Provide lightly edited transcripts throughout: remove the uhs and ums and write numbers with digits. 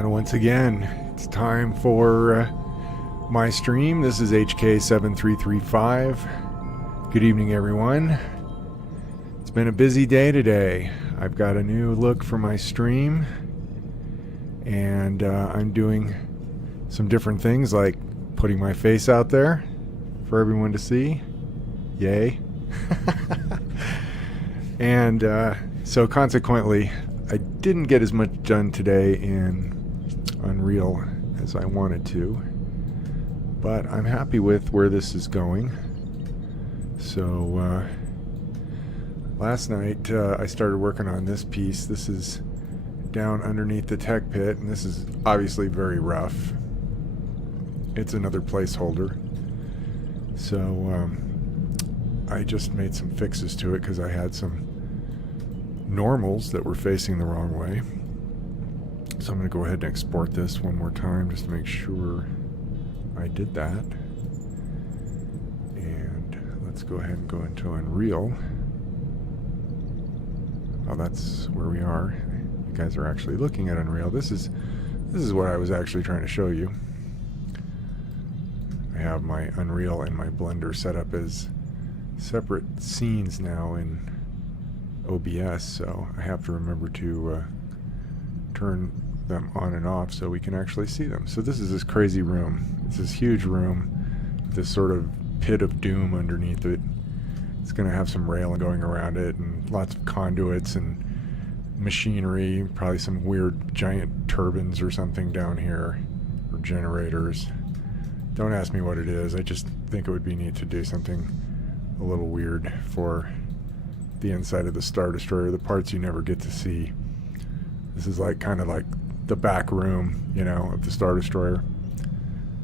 And once again, it's time for my stream. This is HK7335. Good evening, everyone. It's been a busy day today. I've got a new look for my stream, and I'm doing some different things like putting my face out there for everyone to see. Yay. And so consequently, I didn't get as much done today in Unreal as I wanted to, but I'm happy with where this is going. So last night I started working on this piece. This is down underneath the tech pit, and this is obviously very rough. It's another placeholder. So I just made some fixes to it because I had some normals that were facing the wrong way. So I'm going to go ahead and export this one more time just to make sure I did that. And let's go ahead and go into Unreal. Oh, that's where we are. You guys are actually looking at Unreal. This is what I was actually trying to show you. I have my Unreal and my Blender set up as separate scenes now in OBS, so I have to remember to turn them on and off so we can actually see them. So this is this crazy room. It's this huge room, this sort of pit of doom underneath it. It's going to have some railing going around it and lots of conduits and machinery, probably some weird giant turbines or something down here, or generators. Don't ask me what it is. I just think it would be neat to do something a little weird for the inside of the Star Destroyer, the parts you never get to see. This is like kind of like the back room, you know, of the Star Destroyer.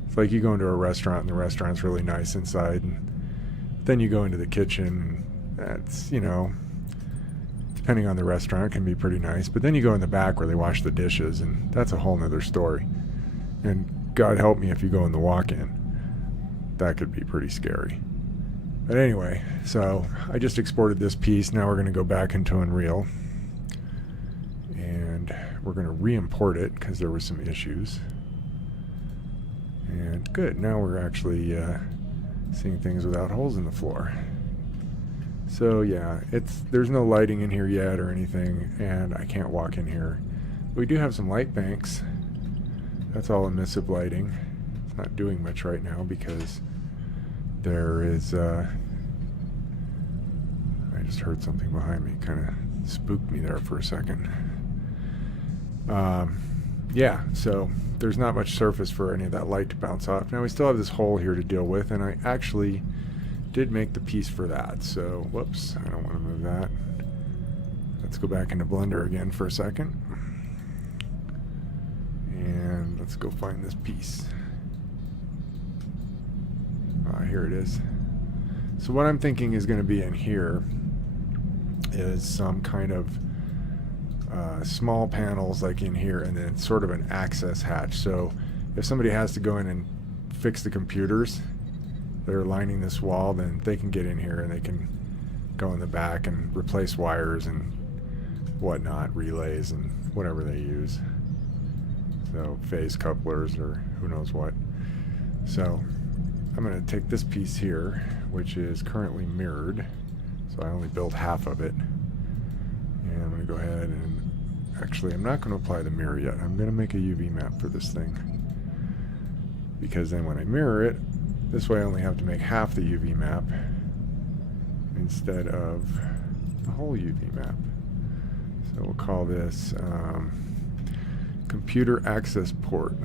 It's like you go into a restaurant and the restaurant's really nice inside, and then you go into the kitchen, and that's, you know, depending on the restaurant, it can be pretty nice. But then you go in the back where they wash the dishes, and that's a whole nother story. And God help me if you go in the walk-in. That could be pretty scary. But anyway, so I just exported this piece. Now we're going to go back into Unreal. And we're going to re-import it because there were some issues. And good, now we're actually seeing things without holes in the floor. So yeah, there's no lighting in here yet or anything, and I can't walk in here. We do have some light banks. That's all emissive lighting. It's not doing much right now because there is, I just heard something behind me, kind of spooked me there for a second. Yeah, so there's not much surface for any of that light to bounce off. Now we still have this hole here to deal with, and I actually did make the piece for that. So, whoops, I don't want to move that. Let's go back into Blender again for a second. And let's go find this piece. Here it is. So what I'm thinking is going to be in here is some kind of small panels like in here, and then sort of an access hatch. So if somebody has to go in and fix the computers that are lining this wall, then they can get in here and they can go in the back and replace wires and whatnot, relays and whatever they use. So phase couplers or who knows what. So I'm going to take this piece here, which is currently mirrored, so I only built half of it. And I'm going to go ahead and, actually I'm not going to apply the mirror yet. I'm going to make a UV map for this thing. Because then when I mirror it, this way I only have to make half the UV map instead of the whole UV map. So we'll call this computer access port.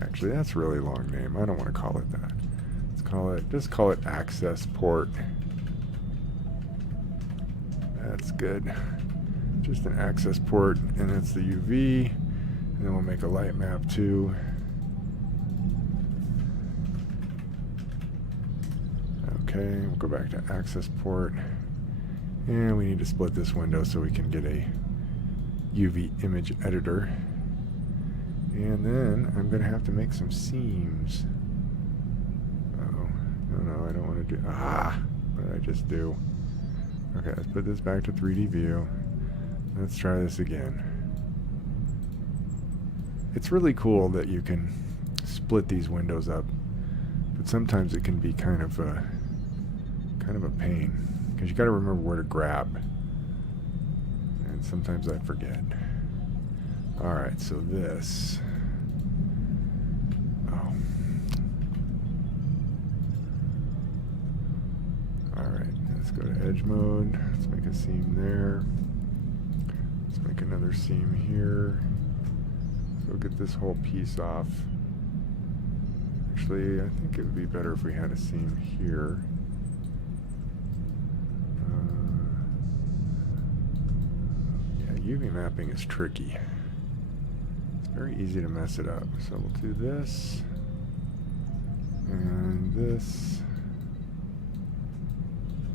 Actually, that's a really long name. I don't want to call it that. Just call it access port. That's good. Just an access port, and that's the UV. And then we'll make a light map too. Okay, we'll go back to access port. And we need to split this window so we can get a UV image editor. And then I'm going to have to make some seams. Uh-oh. No, I don't want to do... What did I just do? Okay, let's put this back to 3D view. Let's try this again. It's really cool that you can split these windows up, but sometimes it can be kind of a pain because you got to remember where to grab, and sometimes I forget. All right, so this. Oh. All right, let's go to edge mode. Let's make a seam there. Let's make another seam here. So we'll get this whole piece off. Actually, I think it would be better if we had a seam here. Yeah, UV mapping is tricky. It's very easy to mess it up. So we'll do this and this.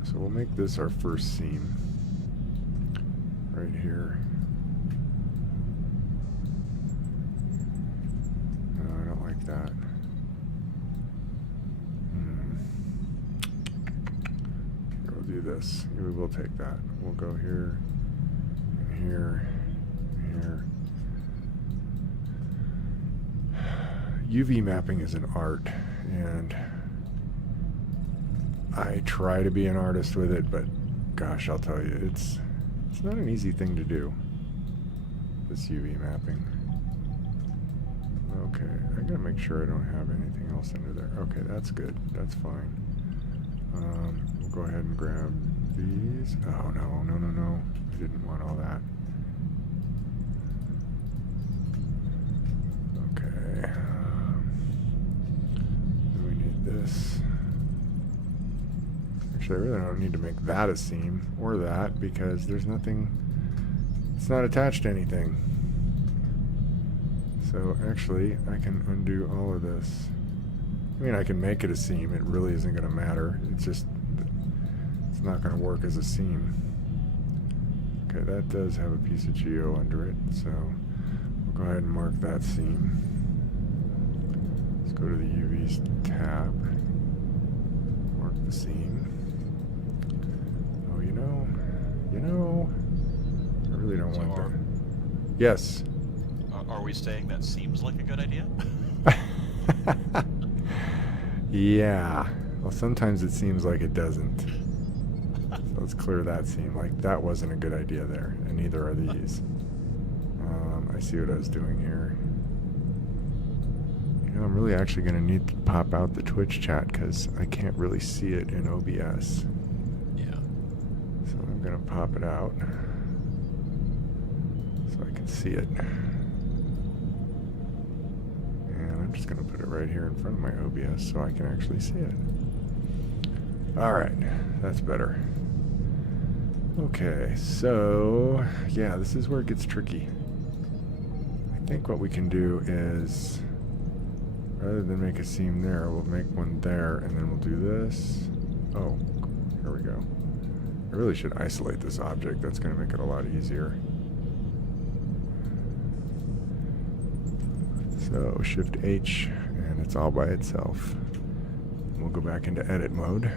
So we'll make this our first seam right here. No, I don't like that. Here, we'll do this. We will take that. We'll go here and here and here. UV mapping is an art, and I try to be an artist with it, but gosh, I'll tell you, it's not an easy thing to do, this UV mapping. Okay, I gotta make sure I don't have anything else under there. Okay, that's good. That's fine. We'll go ahead and grab these. Oh, no. I didn't want all that. Okay. Then we need this. Actually, I really don't need to make that a seam, or that, because there's nothing, it's not attached to anything. So actually, I can undo all of this. I mean, I can make it a seam, it really isn't going to matter. It's just, it's not going to work as a seam. Okay, that does have a piece of geo under it, so we'll go ahead and mark that seam. Let's go to the UV tab, mark the seam. Oh, you know, I really don't want that. Yes. Are we saying that seems like a good idea? Yeah. Well, sometimes it seems like it doesn't. So let's clear that seam. Like, that wasn't a good idea there, and neither are these. I see what I was doing here. You know, I'm really actually going to need to pop out the Twitch chat because I can't really see it in OBS. Yeah. So I'm going to pop it out so I can see it. I'm just going to put it right here in front of my OBS so I can actually see it. Alright, that's better. Okay, so yeah, this is where it gets tricky. I think what we can do is, rather than make a seam there, we'll make one there, and then we'll do this. Oh, here we go. I really should isolate this object. That's going to make it a lot easier. So Shift H, and it's all by itself. We'll go back into edit mode.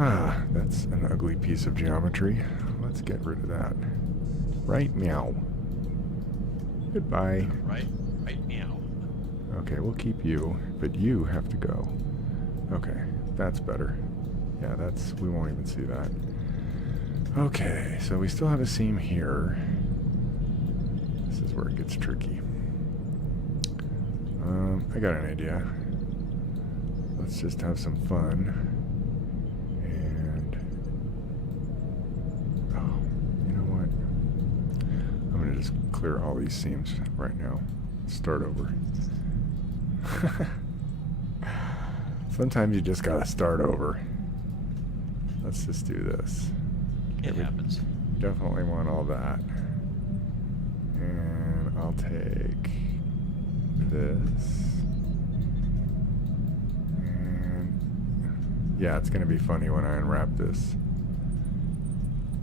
Ah, that's an ugly piece of geometry. Let's get rid of that. Right, meow. Goodbye. Right, meow. Okay, we'll keep you, but you have to go. Okay, that's better. Yeah, we won't even see that. Okay, so we still have a seam here. This is where it gets tricky. I got an idea. Let's just have some fun. And oh, you know what? I'm gonna just clear all these seams right now. Start over. Sometimes you just gotta start over. Let's just do this. It happens. Definitely want all that. And I'll take this. And yeah, it's going to be funny when I unwrap this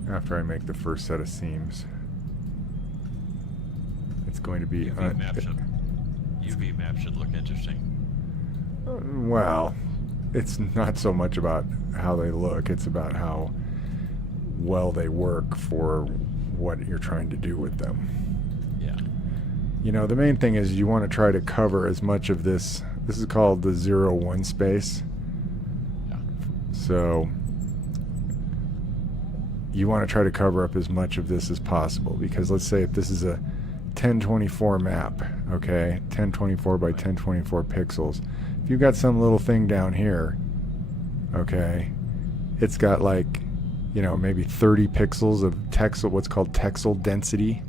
after I make the first set of seams. It's going to be UV map should look interesting. Well, it's not so much about how they look, it's about how well they work for what you're trying to do with them. Yeah. You know, the main thing is you want to try to cover as much of this. This is called the 0-1 space. Yeah. So you want to try to cover up as much of this as possible, because let's say if this is a 1024 map, okay, 1024 by 1024 pixels. If you've got some little thing down here, okay, it's got like, you know, maybe 30 pixels of texel, what's called texel density.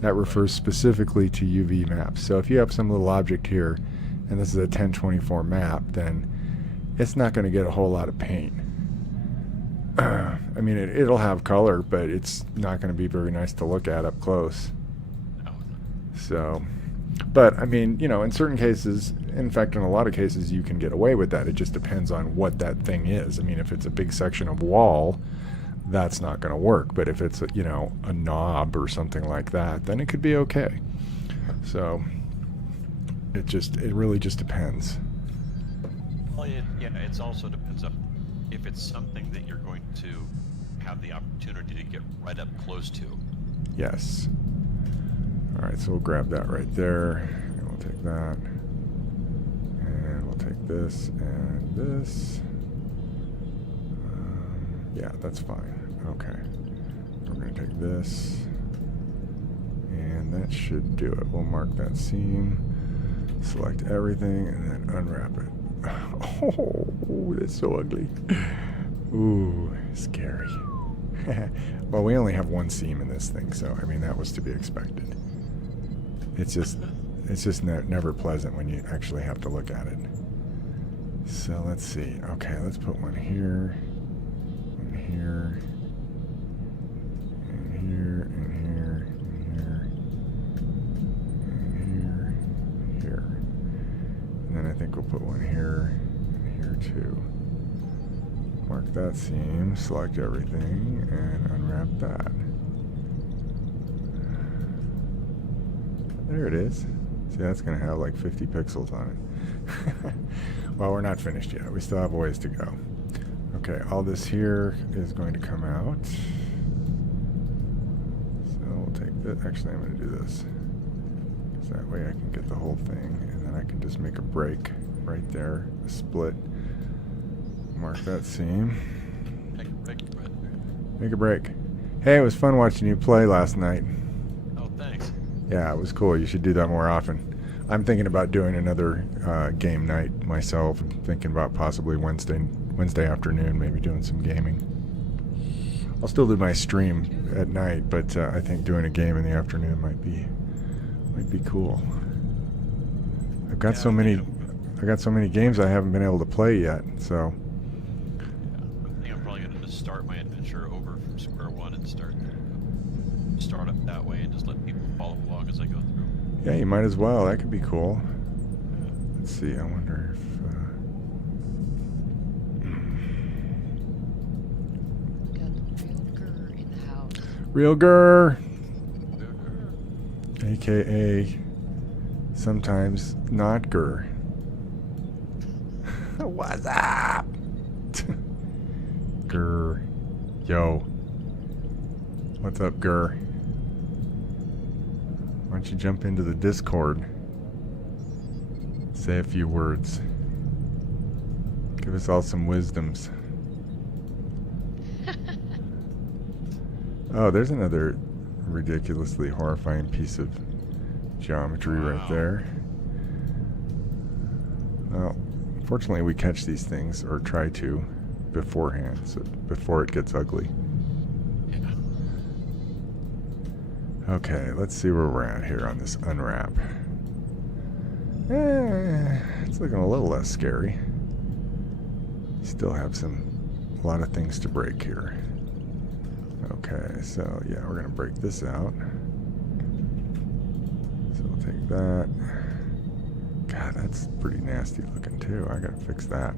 That refers specifically to UV maps. So if you have some little object here, and this is a 1024 map, then it's not going to get a whole lot of paint. I mean, it'll have color, but it's not going to be very nice to look at up close. No. So, but I mean, you know, in certain cases, in fact, in a lot of cases, you can get away with that. It just depends on what that thing is. I mean, if it's a big section of wall, that's not going to work. But if it's, you know, a knob or something like that, then it could be okay. So it really just depends. Well, it's also depends on if it's something that you're going to have the opportunity to get right up close to. Yes. All right, so we'll grab that right there, and we'll take that, and we'll take this and this. Yeah, that's fine. Okay. We're going to take this, and that should do it. We'll mark that seam, select everything, and then unwrap it. Oh, that's so ugly. Ooh, scary. Well, we only have one seam in this thing, so I mean that was to be expected. It's just never pleasant when you actually have to look at it. So let's see. Okay, let's put one here, and here, and here, and here, and here, and here, and here. And then I think we'll put one here and here too. Mark that seam, select everything, and unwrap that. There it is. See, that's going to have like 50 pixels on it. Well, we're not finished yet. We still have a ways to go. Okay, all this here is going to come out. So we'll take this. Actually, I'm going to do this. So that way I can get the whole thing, and then I can just make a break right there, a split. Mark that seam. Make a break. Make a break. Hey, it was fun watching you play last night. Oh, thanks. Yeah, it was cool. You should do that more often. I'm thinking about doing another game night myself. I'm thinking about possibly Wednesday afternoon, maybe doing some gaming. I'll still do my stream at night, but I think doing a game in the afternoon might be cool. I've got so many games I haven't been able to play yet, so. I think I'm probably going to just start my adventure over from square one and start up that way and just let people follow along as I go through. Yeah, you might as well. That could be cool. Let's see. I wonder if. Got real grr in the house. Real Grr, aka sometimes not Grr. What's up? Grr. Yo. What's up, Grr? Why don't you jump into the Discord? Say a few words. Give us all some wisdoms. Oh, there's another ridiculously horrifying piece of geometry right there. Well, fortunately we catch these things, or try to, beforehand, so before it gets ugly. Yeah. Okay, let's see where we're at here on this unwrap. It's looking a little less scary. Still have a lot of things to break here. Okay, so yeah, we're gonna break this out. So we'll take that. God, that's pretty nasty looking too. I gotta fix that,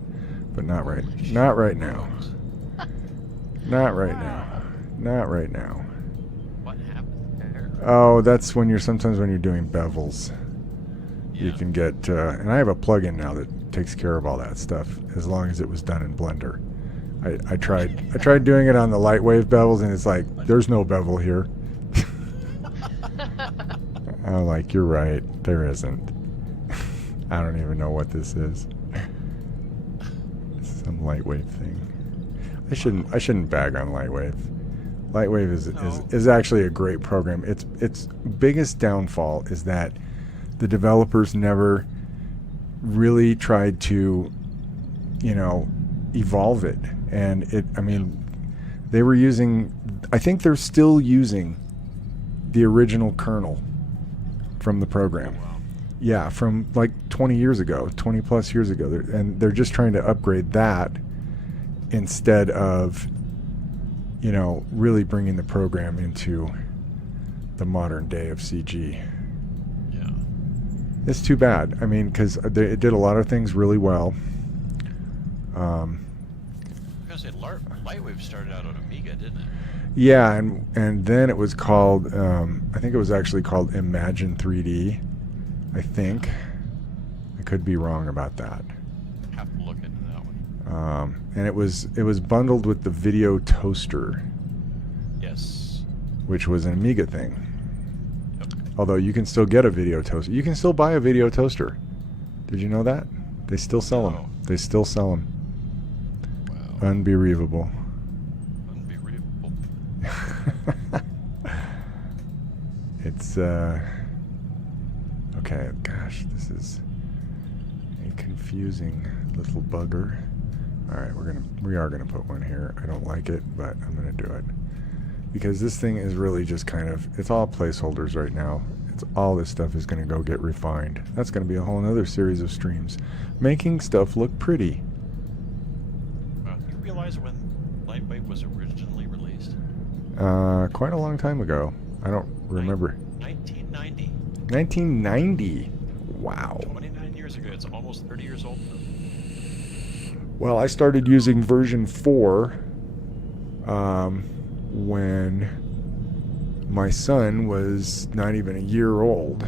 but not right now. Not right now. Not right now. What happened there? Oh, that's sometimes when you're doing bevels. You Yeah. can get, and I have a plugin now that takes care of all that stuff, as long as it was done in Blender. I tried doing it on the Lightwave bevels, and it's like, there's no bevel here. I'm like, you're right. There isn't. I don't even know what this is. It's some Lightwave thing. I shouldn't bag on Lightwave. Lightwave is actually a great program. Its biggest downfall is that the developers never really tried to, evolve it. And they were using, I think they're still using the original kernel from the program. Wow. Yeah, from like 20 years ago, 20 plus years ago. And they're just trying to upgrade that instead of, really bringing the program into the modern day of CG. Yeah. It's too bad. I mean, because it did a lot of things really well. I was gonna say Lightwave started out on Amiga, didn't it? Yeah, and then it was called, I think it was actually called Imagine 3D, I think. I could be wrong about that. Have to look into that one. And it was bundled with the Video Toaster, Yes. which was an Amiga thing. Yep. Although you can still get a Video Toaster. You can still buy a Video Toaster. Did you know that? They still sell them. No. They still sell them. Wow. Unbelievable. Unbelievable. It's okay, gosh, this is a confusing little bugger. All right, we are gonna put one here. I don't like it, but I'm gonna do it because this thing is really just kind of, it's all placeholders right now. It's all this stuff is gonna go get refined. That's gonna be a whole another series of streams, making stuff look pretty. You realize when Lightwave was originally released? Quite a long time ago. I don't remember. 1990. 1990. Wow. 29 years ago. It's almost 30 years old now. Well, I started using version 4 when my son was not even a year old.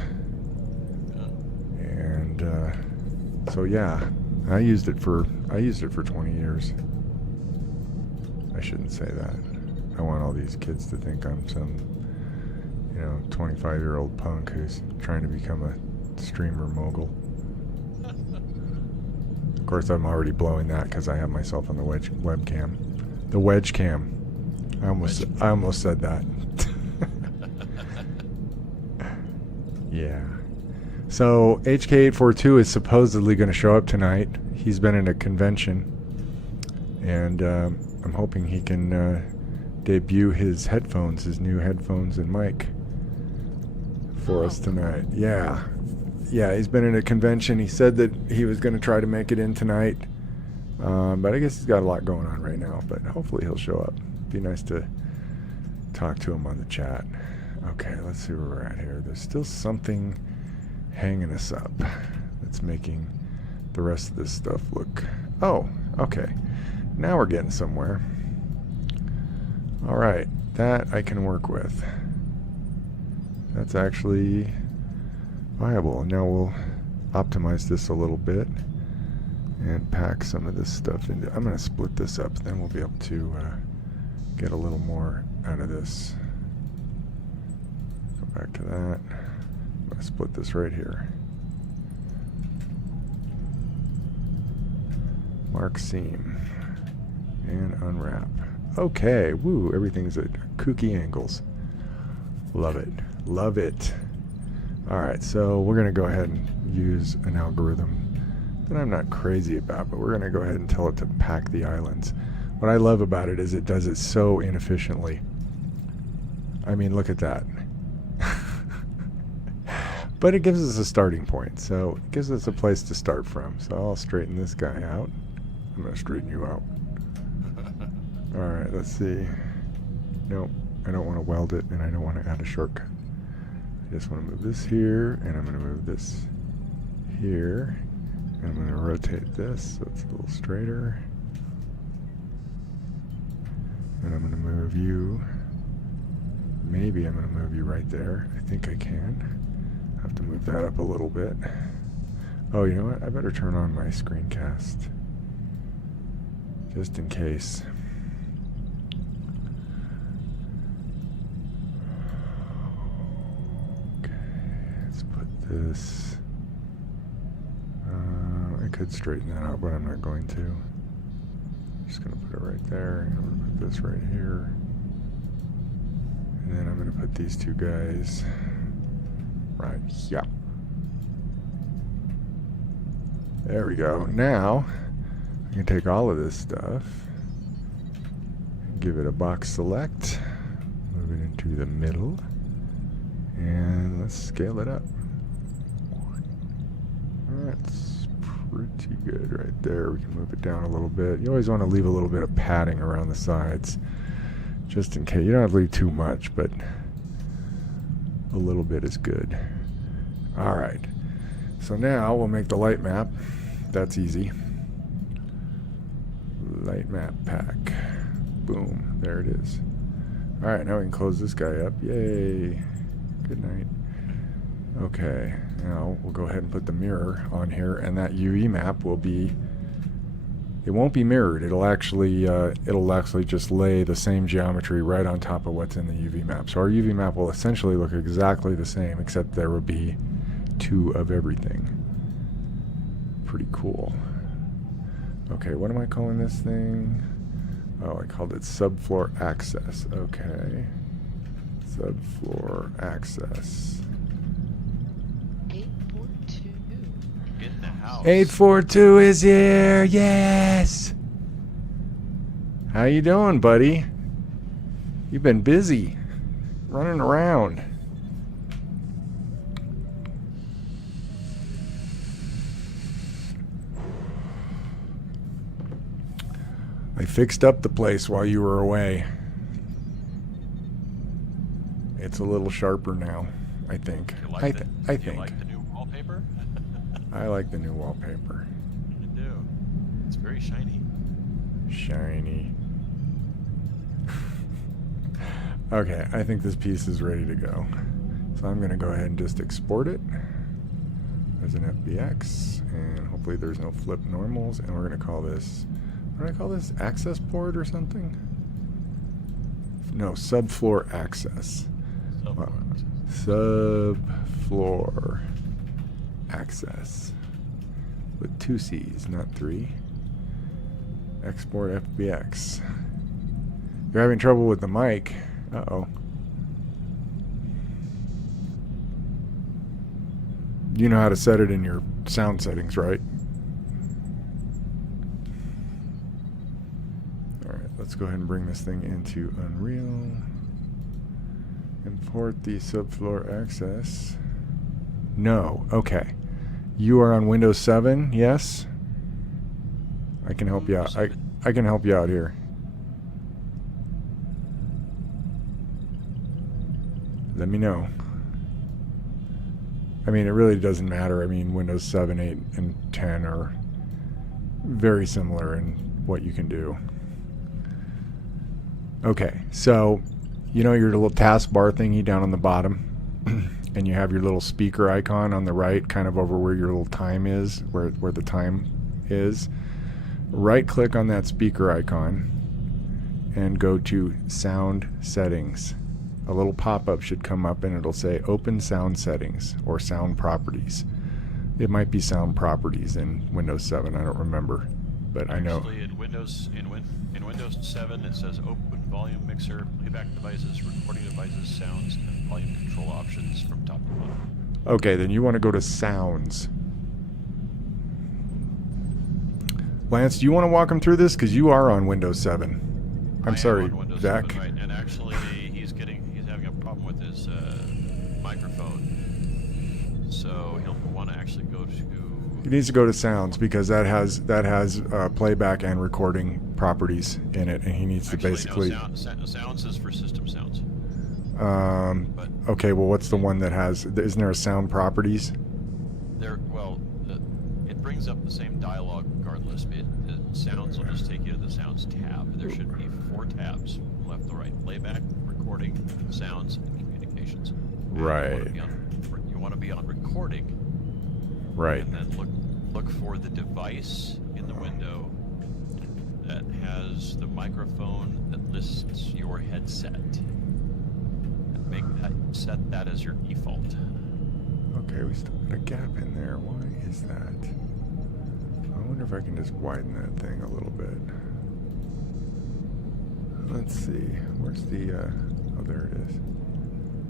And so yeah, I used it for 20 years. I shouldn't say that. I want all these kids to think I'm some 25-year-old punk who's trying to become a streamer mogul. Of course, I'm already blowing that because I have myself on the webcam. The wedge cam. I almost said that. Yeah. So HK842 is supposedly going to show up tonight. He's been in a convention, and I'm hoping he can debut his new headphones and mic for us tonight. Yeah, he's been in a convention. He said that he was going to try to make it in tonight, but I guess he's got a lot going on right now, but hopefully he'll show up. Be nice to talk to him on the chat. Okay, let's see where we're at here. There's still something hanging us up that's making the rest of this stuff look... Oh, okay. Now we're getting somewhere. All right, that I can work with. That's actually viable. Now we'll optimize this a little bit and pack some of this stuff into... I'm going to split this up, then we'll be able to get a little more out of this. Go back to that. I'm going to split this right here. Mark seam and unwrap. Okay, woo, everything's at kooky angles. Love it. Love it. All right, so we're going to go ahead and use an algorithm that I'm not crazy about, but we're going to go ahead and tell it to pack the islands. What I love about it is it does it so inefficiently. I mean, look at that. But it gives us a starting point, so it gives us a place to start from. So I'll straighten this guy out. I'm going to straighten you out. All right, let's see. Nope, I don't want to weld it, and I don't want to add a shortcut. I just want to move this here, and I'm going to move this here. And I'm going to rotate this so it's a little straighter. And I'm going to move you. Maybe I'm going to move you right there. I think I can. I have to move that up a little bit. Oh, you know what? I better turn on my screencast. Just in case. Okay. this. I could straighten that out, but I'm not going to. Just going to put it right there. I'm going to put this right here. And then I'm going to put these two guys right here. There we go. Now, I can take all of this stuff, give it a box select, move it into the middle, and let's scale it up. That's pretty good right there. We can move it down a little bit. You always want to leave a little bit of padding around the sides, just in case. You don't have to leave too much, but a little bit is good. All right. So now we'll make the light map. That's easy. Light map pack. Boom. There it is. All right, now we can close this guy up. Yay. Good night. Okay, now we'll go ahead and put the mirror on here, and that UV map will be, it won't be mirrored. It'll actually just lay the same geometry right on top of what's in the UV map. So our UV map will essentially look exactly the same, except there will be 2 of everything. Pretty cool. Okay, what am I calling this thing? Oh, I called it subfloor access. Okay. Subfloor access. 842. In the house. 842 is here. Yes. How you doing, buddy? You've been busy running around. I fixed up the place while you were away. It's a little sharper now, I think. You like I you think. like the new wallpaper? I like the new wallpaper. I do. It's very shiny. Shiny. Okay, I think this piece is ready to go. So I'm going to go ahead and just export it as an FBX, and hopefully there's no flip normals, and we're going to call this, what do I call this? Access port or something? No, subfloor access. Subfloor access. With 2 C's, not 3. Export FBX. You're having trouble with the mic. Uh-oh. You know how to set it in your sound settings, right? Alright, let's go ahead and bring this thing into Unreal. Import the subfloor access. No. Okay. You are on Windows 7, yes? I can help you out. I can help you out here. Let me know. I mean, it really doesn't matter. I mean, Windows 7, 8, and 10 are very similar in what you can do. Okay, so you know your little taskbar thingy down on the bottom? And you have your little speaker icon on the right, kind of over where your little time is, where the time is. Right-click on that speaker icon and go to Sound Settings. A little pop-up should come up and it'll say Open Sound Settings or Sound Properties. It might be Sound Properties in Windows 7, I don't remember, but I know. Actually, in Windows 7, it says Open Volume Mixer, Playback Devices, Recording Devices, Sounds, and Volume Control Options from top to bottom. Okay, then you want to go to Sounds. Lance, do you want to walk him through this? Because you are on Windows 7. I'm sorry, Zach. 7, right? And actually, he's having a problem with his microphone. So he'll want to actually go to. He needs to go to Sounds because that has playback and recording properties in it, and he needs to basically. No, sounds is for system sounds. Okay, well, what's the one that has? Isn't there a sound properties? It brings up the same dialogue regardless. The sounds will just take you to the sounds tab. There should be 4 tabs, left to right: playback, recording, sounds, and communications. Right. You want to be on recording. Right. And then look for the device in the window that has the microphone that lists your headset. And set that as your default. Okay, we still got a gap in there. Why is that? I wonder if I can just widen that thing a little bit. Let's see. Where's the, oh, there it is.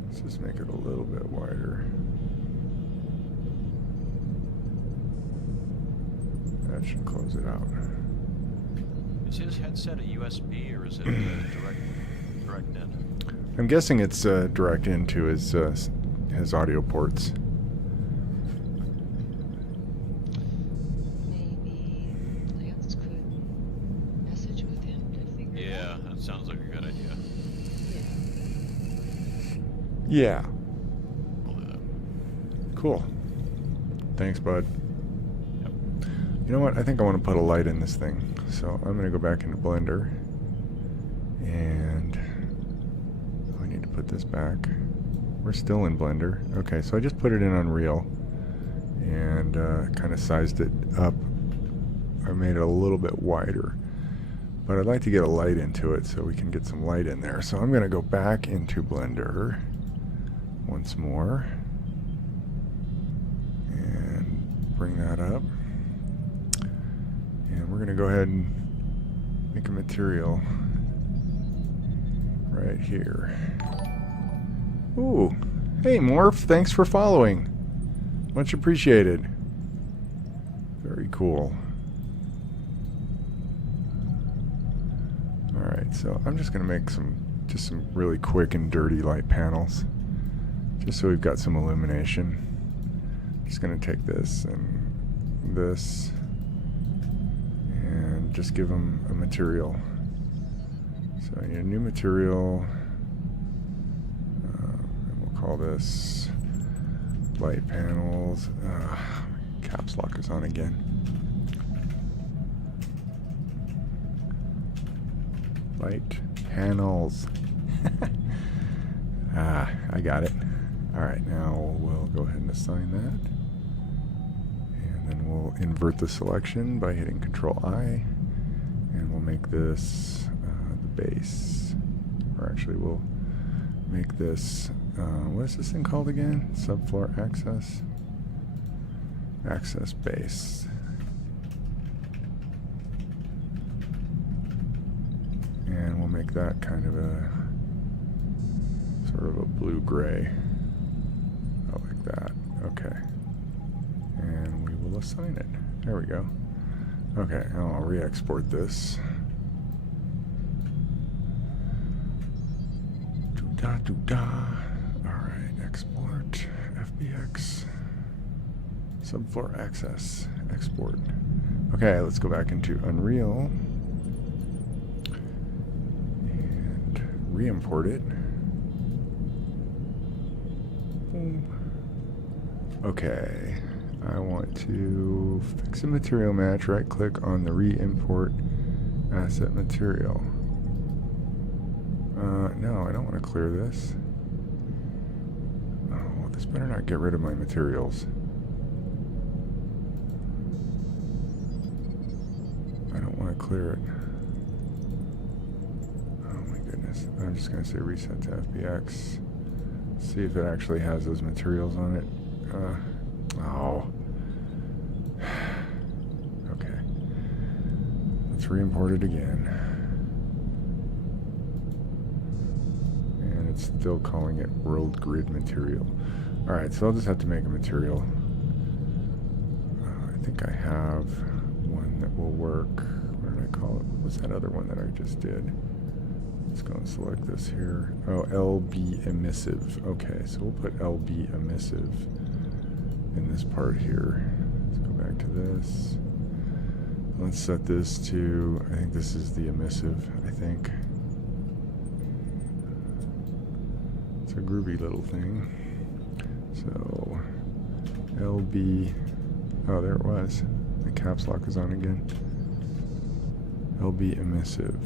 Let's just make it a little bit wider. That should close it out. Is his headset a USB or is it direct in? I'm guessing it's direct into his audio ports. Maybe Lance could message with him to figure it Yeah, out. that sounds like a good idea. Yeah. Yeah. I'll do that. Cool. Thanks, bud. Yep. You know what? I think I want to put a light in this thing. So I'm going to go back into Blender. And I need to put this back. We're still in Blender. Okay, so I just put it in Unreal. And kind of sized it up. I made it a little bit wider. But I'd like to get a light into it so we can get some light in there. So I'm going to go back into Blender once more. And bring that up. And we're going to go ahead and make a material right here. Ooh. Hey, Morph. Thanks for following. Much appreciated. Very cool. Alright, so I'm just going to make some really quick and dirty light panels. Just so we've got some illumination. Just going to take this and this and just give them a material. So I need a new material. And we'll call this light panels. Caps lock is on again. Light panels. I got it. Alright, now we'll go ahead and assign that. And then we'll invert the selection by hitting Control I. And we'll make this the base. Or actually, we'll make this, what is this thing called again? Subfloor access? Access base. And we'll make that kind of a sort of a blue-gray. I like that. Okay. And we will assign it. There we go. Okay, now I'll re-export this. Doo-da. Alright, export. FBX. Subfloor access. Export. Okay, let's go back into Unreal. And re-import it. Boom. Okay, I want to fix a material match. Right click on the re-import asset material. No, I don't want to clear this. Oh, this better not get rid of my materials. I don't want to clear it. Oh my goodness. I'm just going to say reset to FBX. See if it actually has those materials on it. Oh. Okay. Let's re-import it again. And it's still calling it world grid material. Alright, so I'll just have to make a material. I think I have one that will work. What did I call it? What was that other one that I just did? Let's go and select this here. Oh, LB emissive. Okay, so we'll put LB emissive in this part here. Let's go back to this. Let's set this to, I think this is the emissive, I think. It's a groovy little thing. So, LB, oh, there it was. The caps lock is on again. LB emissive.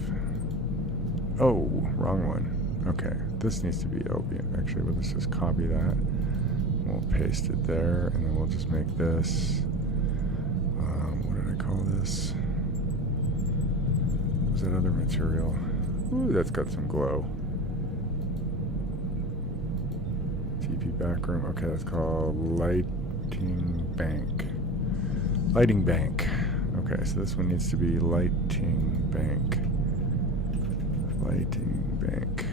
Oh, wrong one. Okay, this needs to be LB. Actually, let's just copy that. We'll paste it there, and then we'll just make this. What did I call this? What was that other material? Ooh, that's got some glow. creepy back room. Okay, that's called lighting bank. Lighting bank. Okay, so this one needs to be lighting bank. Lighting bank.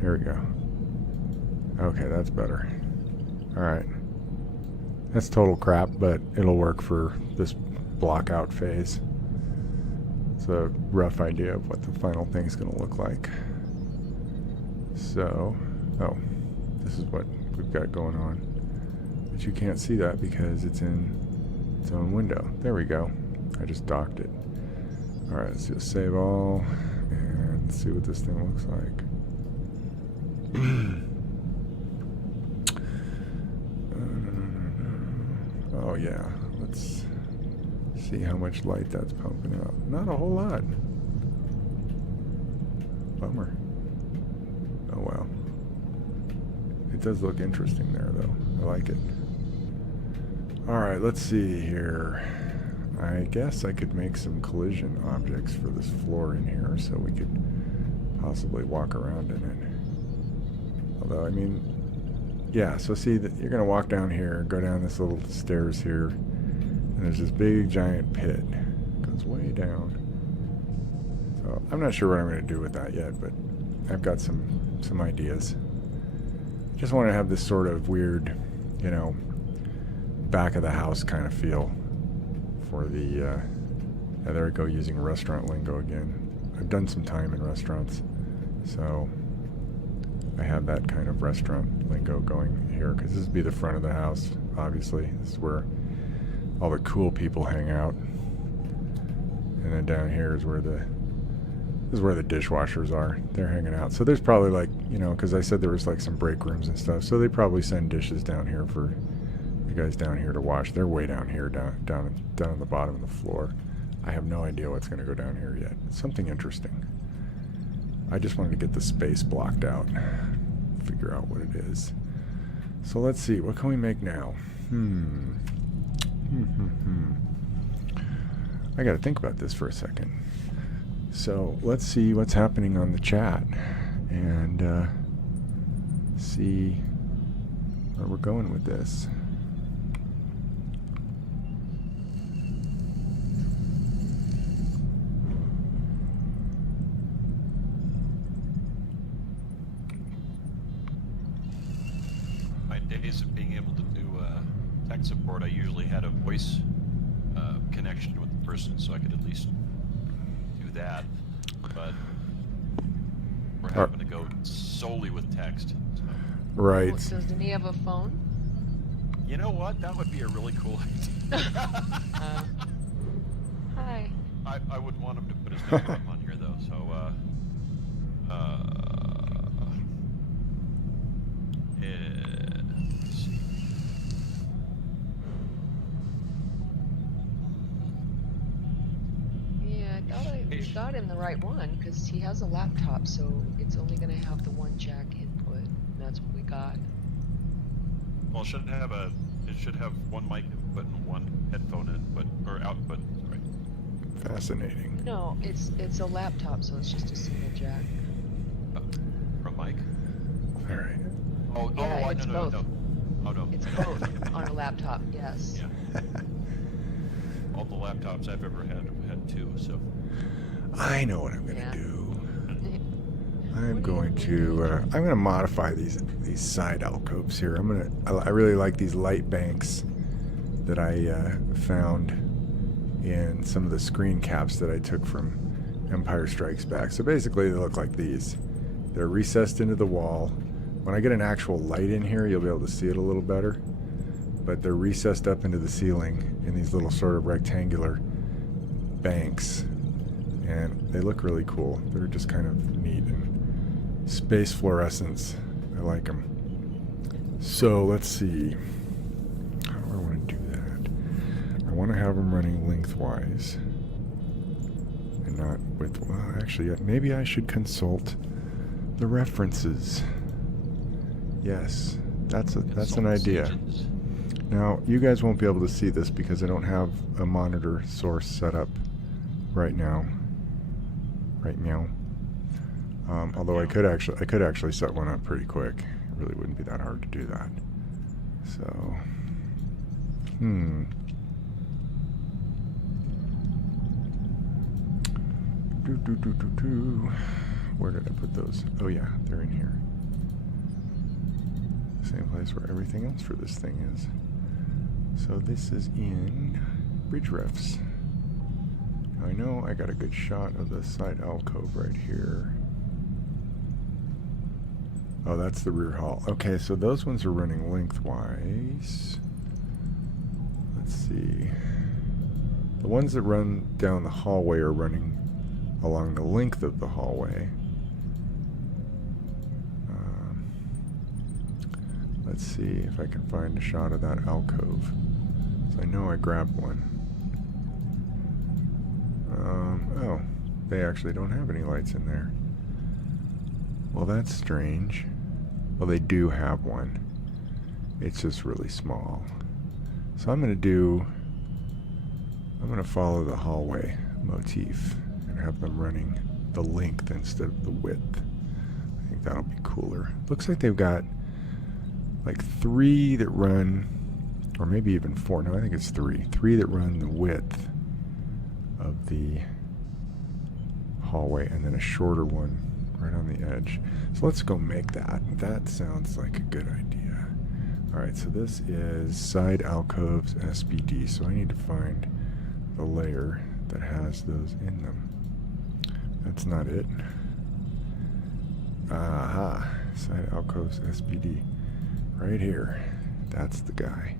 Here we go. Okay, that's better. Alright. That's total crap, but it'll work for this block out phase. It's a rough idea of what the final thing's going to look like. So, oh, this is what we've got going on. But you can't see that because it's in its own window. There we go. I just docked it. Alright, let's just save all and see what this thing looks like. Oh yeah, let's see how much light that's pumping out. Not a whole lot. Bummer. Oh well. It does look interesting there though. I like it. Alright, let's see here. I guess I could make some collision objects for this floor in here so we could possibly walk around in it. Although, I mean, yeah, so see that you're going to walk down here, go down this little stairs here, and there's this big giant pit. It goes way down. So I'm not sure what I'm going to do with that yet, but I've got some ideas. Just want to have this sort of weird, you know, back of the house kind of feel for the, yeah, there we go, using restaurant lingo again. I've done some time in restaurants, so I have that kind of restaurant lingo going here, because this would be the front of the house, obviously. This is where all the cool people hang out. And then down here is where the dishwashers are. They're hanging out. So there's probably like, you know, because I said there was like some break rooms and stuff, so they probably send dishes down here for the guys down here to wash. They're way down here, down on the bottom of the floor. I have no idea what's going to go down here yet. Something interesting. I just wanted to get the space blocked out, figure out what it is. So let's see, what can we make now? I gotta think about this for a second. So let's see what's happening on the chat and see where we're going with this. Days of being able to do tech support, I usually had a voice connection with the person, so I could at least do that. But we're having to go solely with text. So. Right. Well, doesn't he have a phone? You know what? That would be a really cool idea. Hi. I wouldn't want him to put his name up on here though. So let's see. Yeah, I thought we got him the right one, because he has a laptop, so it's only going to have the one jack input. And that's what we got. Well, it should have one mic input and one headphone input or output. Sorry. Fascinating. No, it's a laptop, so it's just a single jack. For a mic. All right. Oh, Yeah, oh, it's no. both. Oh no. It's both on a laptop, yes. Yeah. All the laptops I've ever had two. So. I know what I'm gonna Yeah. do. I'm going to modify these side alcoves here. I really like these light banks that I found in some of the screen caps that I took from Empire Strikes Back. So basically they look like these. They're recessed into the wall. When I get an actual light in here, you'll be able to see it a little better. But they're recessed up into the ceiling in these little sort of rectangular banks. And they look really cool. They're just kind of neat and space fluorescence. I like them. So let's see. How do I want to do that? I want to have them running lengthwise and not width. Well, actually, maybe I should consult the references. Yes, that's an idea. Now, you guys won't be able to see this because I don't have a monitor source set up right now. Right now. Although I could actually set one up pretty quick. It really wouldn't be that hard to do that. So, Where did I put those? Oh yeah, they're in here. Same place where everything else for this thing is. So this is in bridge refs. Now I know I got a good shot of the side alcove right here. Oh, that's the rear hull. Okay, so those ones are running lengthwise. Let's see. The ones that run down the hallway are running along the length of the hallway. Let's see if I can find a shot of that alcove. So I know I grabbed one. Oh, they actually don't have any lights in there. Well, that's strange. Well, they do have one. It's just really small. So I'm going to follow the hallway motif and have them running the length instead of the width. I think that'll be cooler. Looks like they've got like 3 that run, or maybe even 4. No, I think it's 3. 3 that run the width of the hallway, and then a shorter one right on the edge. So let's go make that. That sounds like a good idea. Alright, so this is side alcoves SBD, so I need to find the layer that has those in them. That's not it. Aha, side alcoves SBD. Right here. That's the guy.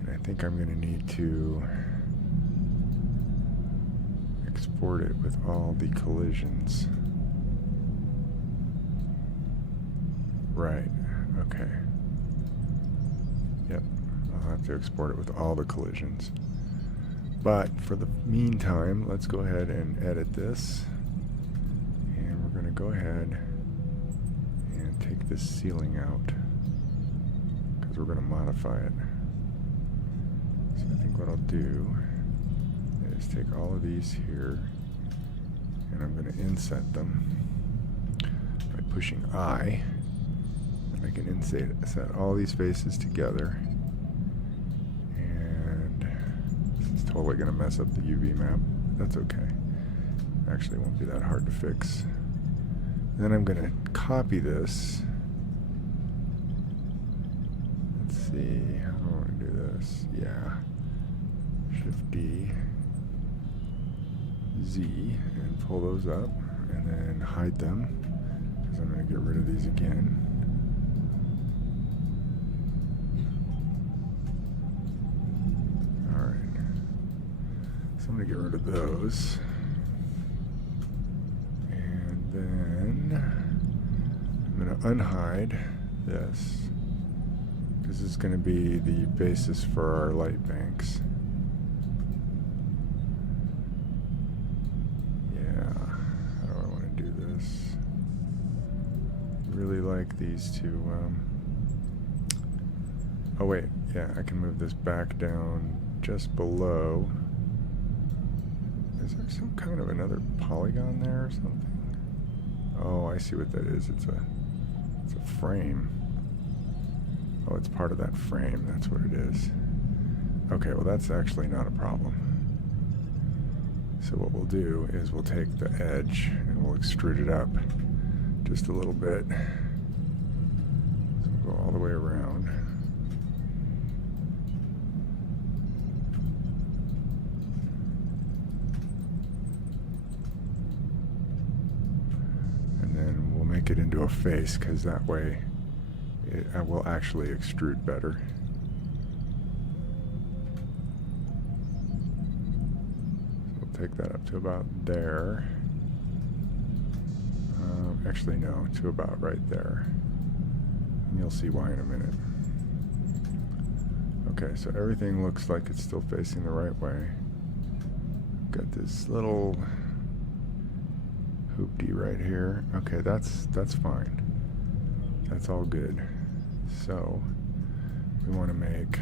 And I think I'm going to need to export it with all the collisions. Right. Okay. Yep. I'll have to export it with all the collisions. But for the meantime, let's go ahead and edit this. And we're going to go ahead and take this ceiling out, because we're going to modify it. So I think what I'll do is take all of these here, and I'm going to inset them by pushing I. And I can inset all these faces together. And this is totally going to mess up the UV map. That's okay. Actually, it won't be that hard to fix. Then I'm going to copy this. Let's see, how do I want to do this? Yeah. Shift D, Z, and pull those up, and then hide them, because I'm going to get rid of these again. Alright. So I'm going to get rid of those. Then I'm going to unhide this, because this is going to be the basis for our light banks. Yeah, how do I want to do this? Really like these two. Oh wait, yeah, I can move this back down just below. Is there some kind of another polygon there or something? Oh, I see what that is. It's a frame. Oh, it's part of that frame. That's what it is. Okay, well that's actually not a problem. So what we'll do is we'll take the edge and we'll extrude it up just a little bit. So we'll go all the way around. Make it into a face, because that way it will actually extrude better. So we'll take that up to about there. Actually no, to about right there. And you'll see why in a minute. Okay, so everything looks like it's still facing the right way. Got this little hoopty right here. Okay, that's fine. That's all good. So we want to make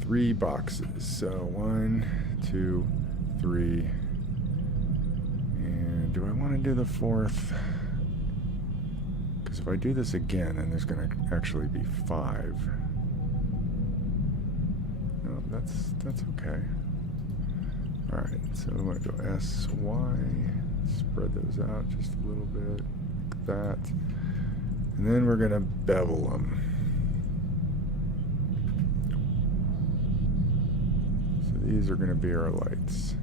3 boxes. So 1, 2, 3. And do I want to do the 4th? Because if I do this again, then there's going to actually be 5. No, that's okay. Alright, so we want to go S, Y, spread those out just a little bit, like that. And then we're going to bevel them. So these are going to be our lights.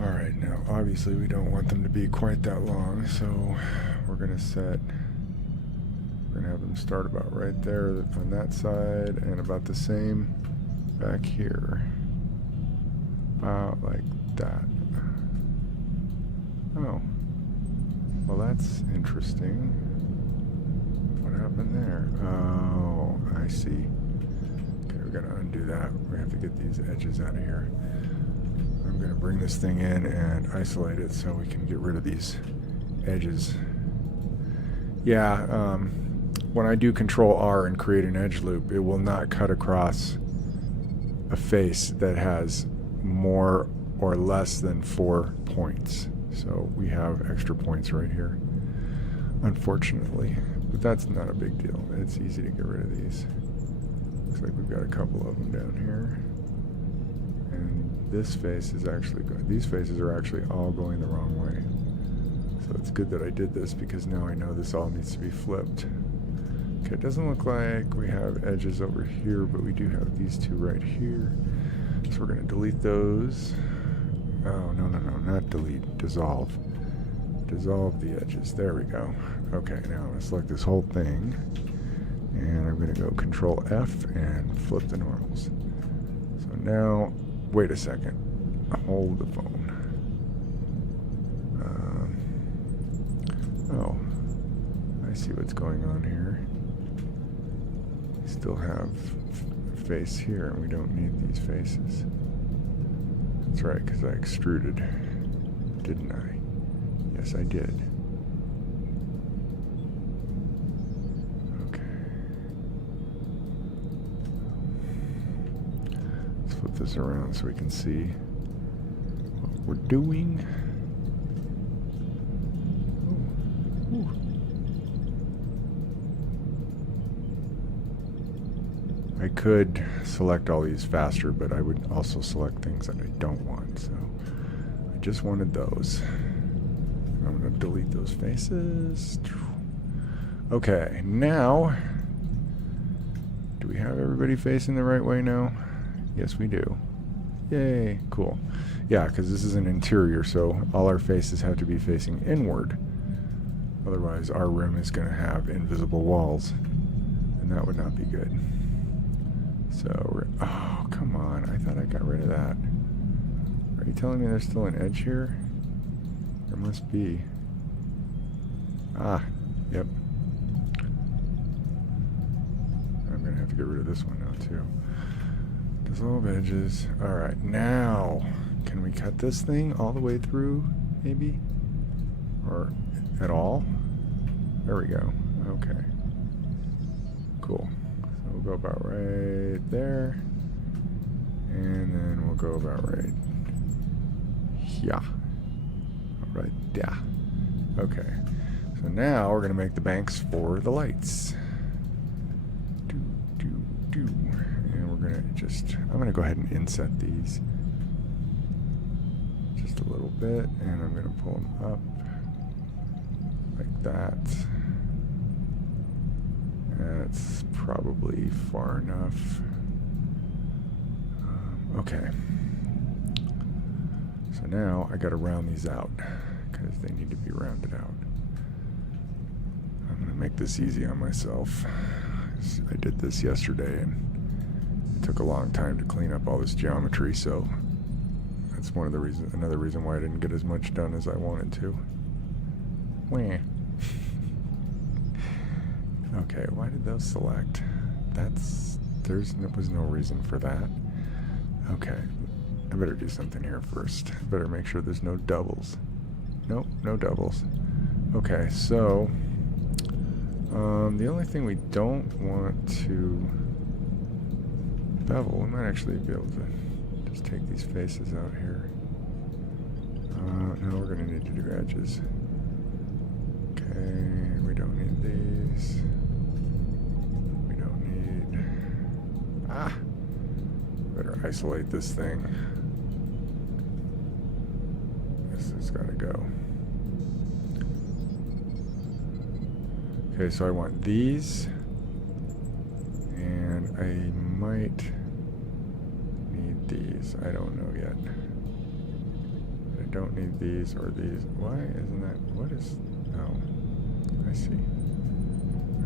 Alright, now obviously we don't want them to be quite that long, so we're going to have them start about right there on that side and about the same back here. About like that. Oh. Well, that's interesting. What happened there? Oh, I see. Okay, we gotta undo that. We have to get these edges out of here. I'm gonna bring this thing in and isolate it so we can get rid of these edges. Yeah, when I do Control R and create an edge loop, it will not cut across a face that has more or less than 4 points. So we have extra points right here, unfortunately. But that's not a big deal. It's easy to get rid of these. Looks like we've got a couple of them down here. And this face is actually good. These faces are actually all going the wrong way. So it's good that I did this because now I know this all needs to be flipped. Okay, it doesn't look like we have edges over here, but we do have these two right here. So we're going to delete those. Oh, no, not delete, dissolve. Dissolve the edges. There we go. Okay, now I'm going to select this whole thing. And I'm going to go Control F and flip the normals. So now, wait a second. Hold the phone. Oh, I see what's going on here. We still have a face here, and we don't need these faces. That's right, because I extruded, didn't I? Yes, I did. Okay. Let's flip this around so we can see what we're doing. I could select all these faster, but I would also select things that I don't want, so I just wanted those. I'm going to delete those faces. Okay, now, do we have everybody facing the right way now? Yes, we do. Yay, cool. Yeah, because this is an interior, so all our faces have to be facing inward. Otherwise, our room is going to have invisible walls, and that would not be good. So, oh, come on. I thought I got rid of that. Are you telling me there's still an edge here? There must be. Ah, yep. I'm going to have to get rid of this one now, too. Dissolve edges. Alright, now, can we cut this thing all the way through, maybe? Or at all? There we go. Okay. Cool. We'll go about right there, and then we'll go about right here. Right there. Okay. So now we're going to make the banks for the lights. And we're going to I'm going to go ahead and inset these just a little bit, and I'm going to pull them up like that. That's probably far enough. Okay. So now I got to round these out because they need to be rounded out. I'm going to make this easy on myself. I did this yesterday and it took a long time to clean up all this geometry, so that's another reason why I didn't get as much done as I wanted to. Wah. Okay, why did those select? There was no reason for that. Okay, I better do something here first. Better make sure there's no doubles. Nope, no doubles. Okay, so the only thing we don't want to bevel, we might actually be able to just take these faces out here. No, we're going to need to do edges. Okay, we don't need these. We don't need... Better isolate this thing. This has got to go. Okay, so I want these. And I might need these. I don't know yet. I don't need these or these. Why isn't that? What is? Oh, I see.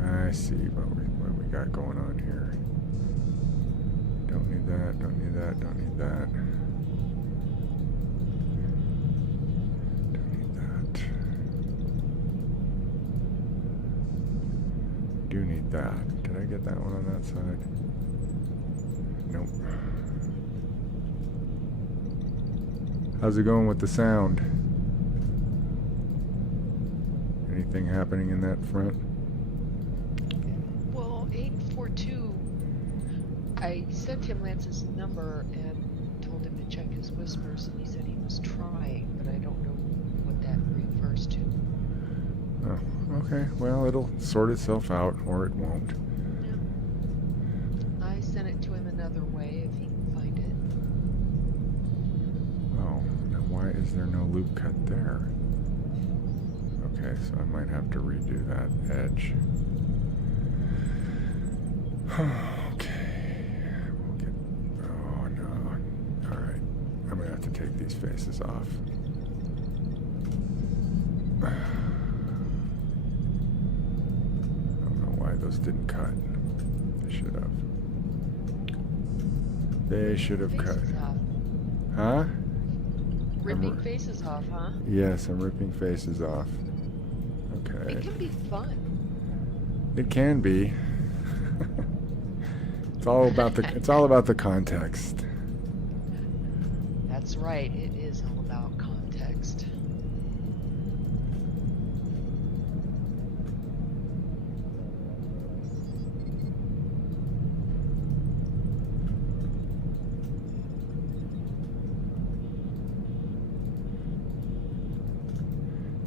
I see what we got going on here. Don't need that. Don't need that. Don't need that. Don't need that. Do need that. Did I get that one on that side? Nope. How's it going with the sound? Anything happening in that front? Well, 842, I sent him Lance's number and told him to check his whispers, and he said he was trying, but I don't know what that refers to. Oh, okay. Well, it'll sort itself out, or it won't. Yeah. I sent it to him another way if he can find it. Oh, now why is there no loop cut there? Okay, so I might have to redo that edge. Okay. We'll get... Oh, no. Alright. I'm going to have to take these faces off. I don't know why those didn't cut. They should have. They should have cut. Faces off. Huh? Ripping faces off, huh? Yes, I'm ripping faces off. Okay. It can be fun. It can be. It's all about the context. That's right, it is all about context.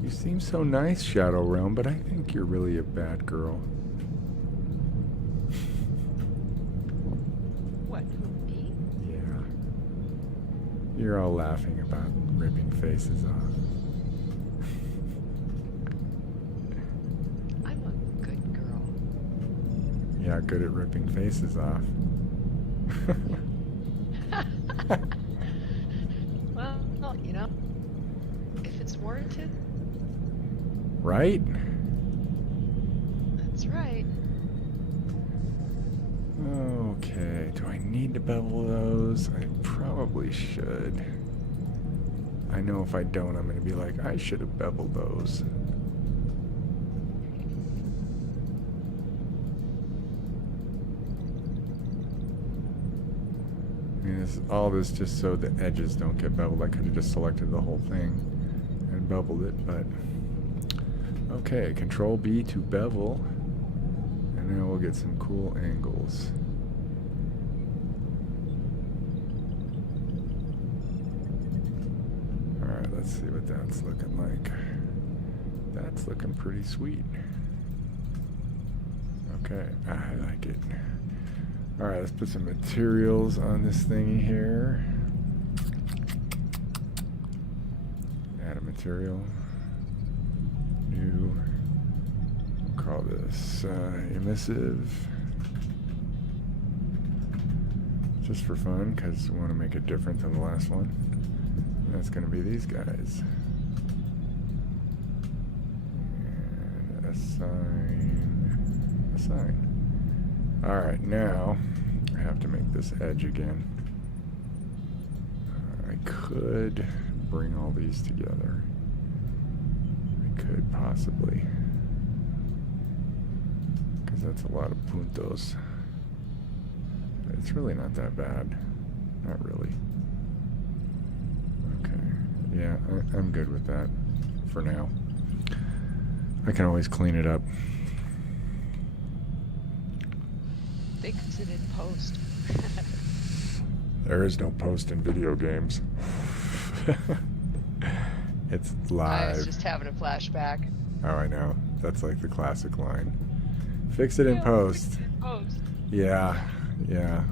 You seem so nice, Shadow Realm, but I think you're really a bad girl. What, who, me? Yeah. You're all laughing about ripping faces off. I'm a good girl. Yeah, good at ripping faces off. Well, you know, if it's warranted, Right? that's right. Okay, do I need to bevel those? I probably should. I know if I don't, I'm going to be like, I should have beveled those. I mean, all this just so the edges don't get beveled. I could have just selected the whole thing and beveled it, but... Okay, Control B to bevel, and now we'll get some cool angles. Alright, let's see what that's looking like. That's looking pretty sweet. Okay, I like it. Alright, let's put some materials on this thingy here. Add a material. New. We'll call this emissive. Just for fun, because we want to make it different than the last one. And that's going to be these guys. And assign. Assign. Alright, now I have to make this edge again. I could bring all these together. Could possibly, because that's a lot of puntos. But it's really not that bad. Not really. Okay. Yeah, I'm good with that for now. I can always clean it up. Fix it in post. There is no post in video games. It's I live. was just having a flashback. Oh, I know. That's like the classic line. Fix it in Yeah, post. fix it in post. Yeah, yeah.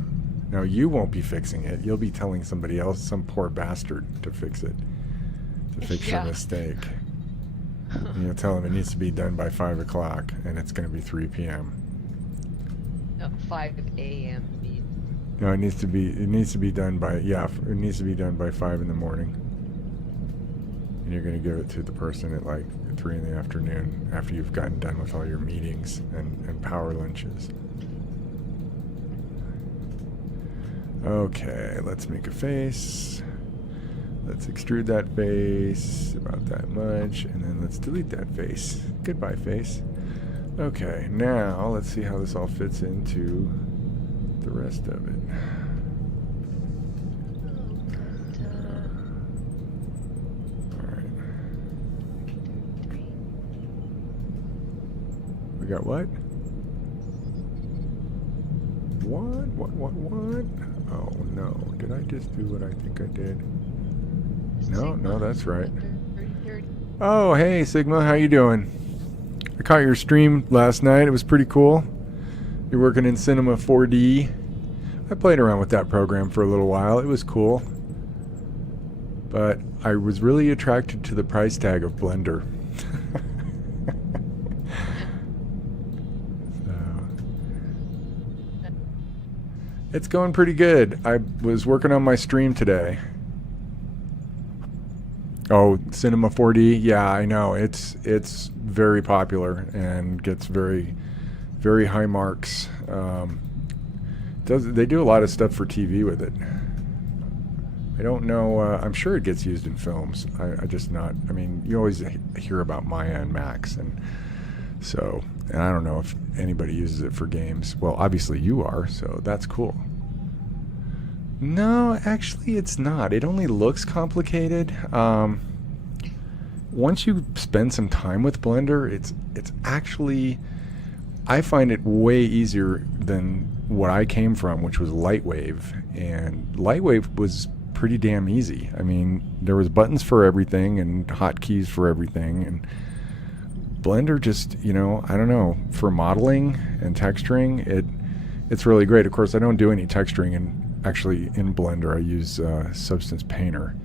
No, you won't be fixing it. You'll be telling somebody else, some poor bastard, to fix it. To fix your Yeah. mistake. And you'll tell them it needs to be done by 5 o'clock, and it's going to be 3 p.m. No, 5 a.m. No, it needs to be done by, it needs to be done by 5 in the morning. And you're going to give it to the person at like 3 in the afternoon after you've gotten done with all your meetings and power lunches. Okay, let's make a face. Let's extrude that face about that much, and then let's delete that face. Goodbye, face. Okay, now let's see how this all fits into the rest of it. Alright. We got what? What? Oh no, did I just do what I think I did? No, that's right. Oh, hey Sigma, how you doing? I caught your stream last night. It was pretty cool. You're working in Cinema 4D. I played around with that program for a little while. It was cool. But I was really attracted to the price tag of Blender. It's going pretty good. I was working on my stream today. Oh, Cinema 4D? Yeah, I know. It's very popular and gets very, very high marks. They do a lot of stuff for TV with it. I don't know. I'm sure it gets used in films. I just not. I mean, you always hear about Maya and Max, and I don't know if anybody uses it for games. Well, obviously you are, so that's cool. No, actually it's not. It only looks complicated. Once you spend some time with Blender, it's actually, I find it way easier than what I came from, which was Lightwave. And Lightwave was pretty damn easy. I mean, there was buttons for everything and hotkeys for everything, and Blender just, I don't know, for modeling and texturing, it's really great. Of course, I don't do any texturing in Blender. I use Substance Painter,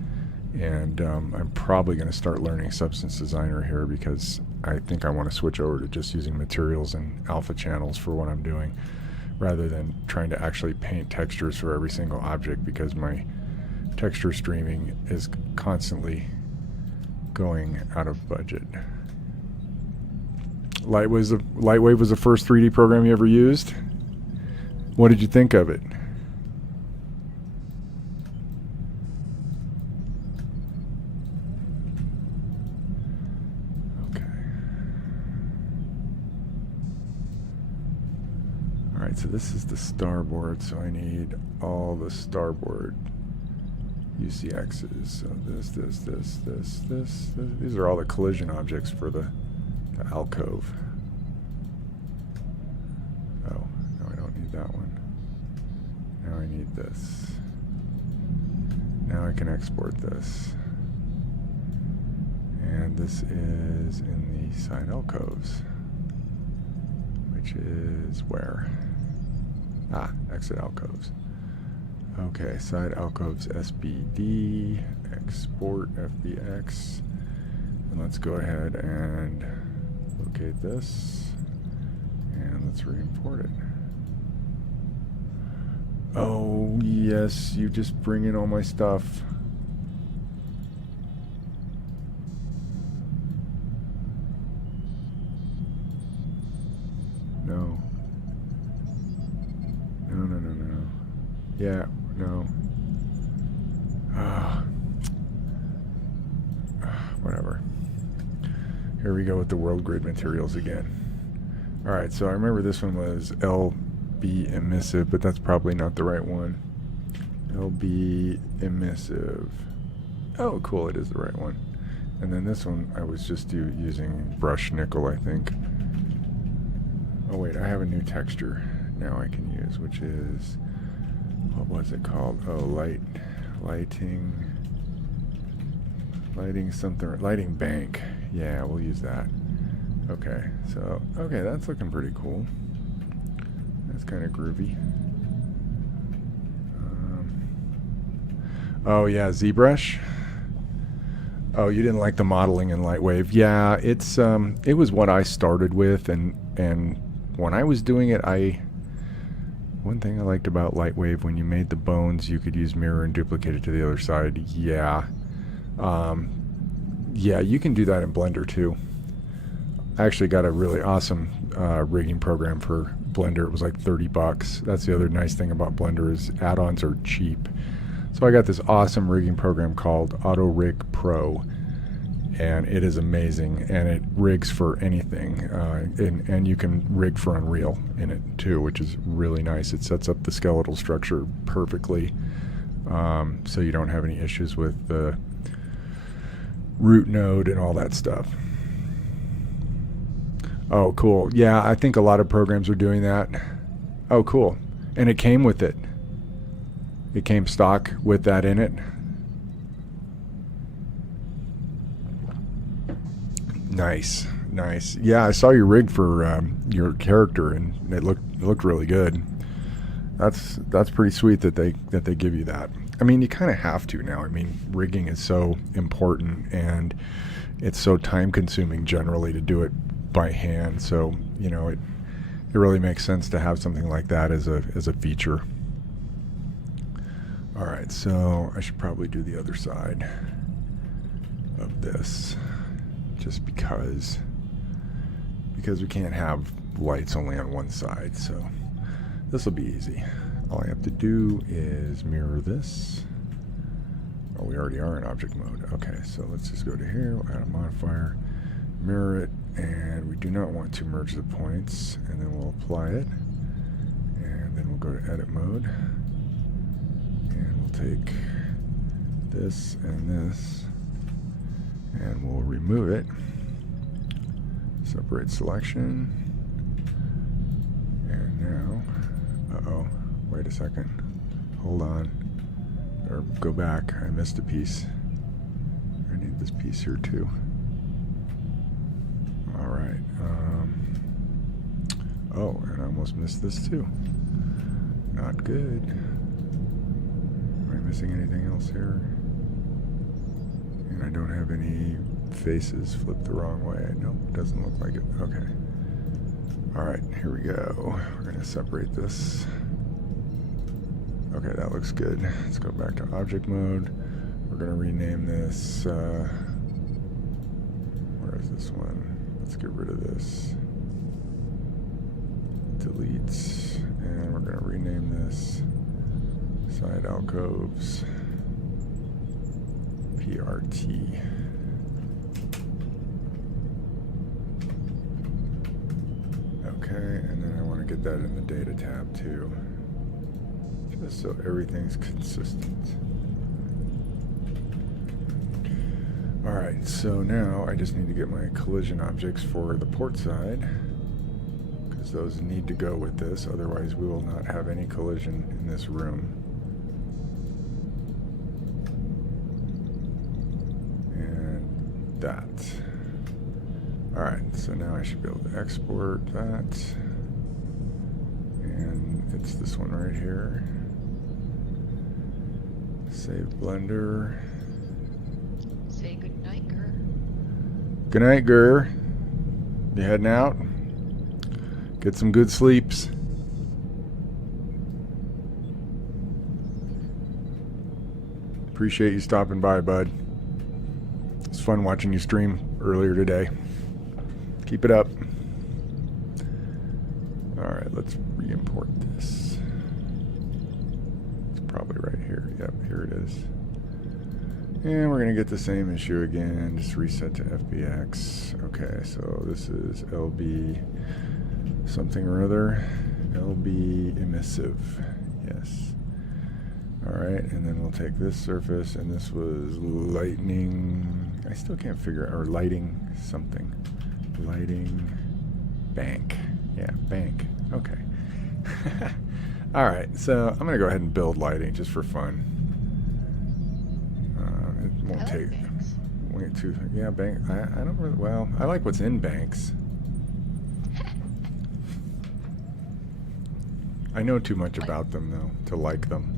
and I'm probably going to start learning Substance Designer here because I think I want to switch over to just using materials and alpha channels for what I'm doing, rather than trying to actually paint textures for every single object, because my texture streaming is constantly going out of budget. Lightwave was the first 3D program you ever used? What did you think of it? Okay. Alright, so this is the starboard, so I need all the starboard UCXs. So this. These are all the collision objects for the alcove. Oh, no, I don't need that one. Now I need this. Now I can export this. And this is in the side alcoves, which is where? Ah, exit alcoves. Okay, side alcoves SBD, export FBX, and let's go ahead and locate this, and let's re-import it. Oh yes, you just bring in all my stuff. No. No. Yeah, no. Whatever. Here we go with the world grid materials again. Alright, so I remember this one was LB emissive, but that's probably not the right one. LB emissive. Oh, cool, it is the right one. And then this one I was just using brush nickel, I think. Oh wait, I have a new texture now I can use, which is what was it called? Oh, lighting something, lighting bank. Yeah, we'll use that. Okay, so, okay, that's looking pretty cool. That's kind of groovy. Oh yeah, ZBrush. Oh, you didn't like the modeling in Lightwave? Yeah, it's it was what I started with, and when I was doing it, one thing I liked about Lightwave, when you made the bones, you could use mirror and duplicate it to the other side. Yeah, yeah, you can do that in Blender too. I actually got a really awesome rigging program for Blender. It was like $30. That's the other nice thing about Blender is add-ons are cheap. So I got this awesome rigging program called Auto Rig Pro, and it is amazing, and it rigs for anything, and you can rig for Unreal in it too, which is really nice. It sets up the skeletal structure perfectly, so you don't have any issues with the root node and all that stuff. Oh, cool. Yeah, I think a lot of programs are doing that. Oh, cool. And it came with it. It came stock with that in it. Nice, nice. Yeah, I saw your rig for your character, and it looked really good. That's pretty sweet that they give you that. I mean, you kind of have to now. I mean, rigging is so important, and it's so time consuming generally to do it by hand. So you know, it really makes sense to have something like that as a feature. All right, so I should probably do the other side of this, just because we can't have lights only on one side. So this will be easy. All I have to do is mirror this. Oh, we already are in object mode. Okay, so let's just go to here, we'll add a modifier, mirror it, and we do not want to merge the points, and then we'll apply it, and then we'll go to edit mode, and we'll take this, and we'll remove it, separate selection, and now, uh-oh, wait a second, hold on, or go back, I missed a piece. I need this piece here too. Alright, oh, and I almost missed this too. Not good. Am I missing anything else here? And I don't have any faces flipped the wrong way. Nope, doesn't look like it. Okay. Alright, here we go. We're going to separate this. Okay, that looks good. Let's go back to object mode. We're going to rename this, where is this one? Let's get rid of this. Delete. And we're going to rename this side alcoves PRT. Okay, and then I want to get that in the data tab too, just so everything's consistent. Alright, so now I just need to get my collision objects for the port side, because those need to go with this, otherwise we will not have any collision in this room. And that. Alright, so now I should be able to export that. And it's this one right here. Save Blender. Say goodnight, Gur. Good night, Gur. You heading out? Get some good sleeps. Appreciate you stopping by, bud. It's fun watching you stream earlier today. Keep it up. Alright, let's re-import this. It's probably right here. Yep, here it is. And we're going to get the same issue again. Just reset to FBX. Okay, so this is LB something or other. LB emissive. Yes. Alright, and then we'll take this surface, and this was lightning. I still can't figure out, or lighting something. Lighting bank. Yeah, bank. Okay. Alright, so I'm going to go ahead and build lighting just for fun. It I won't like take... banks. Wait, yeah, bank. I don't really... Well, I like what's in banks. I know too much about them, though, to like them.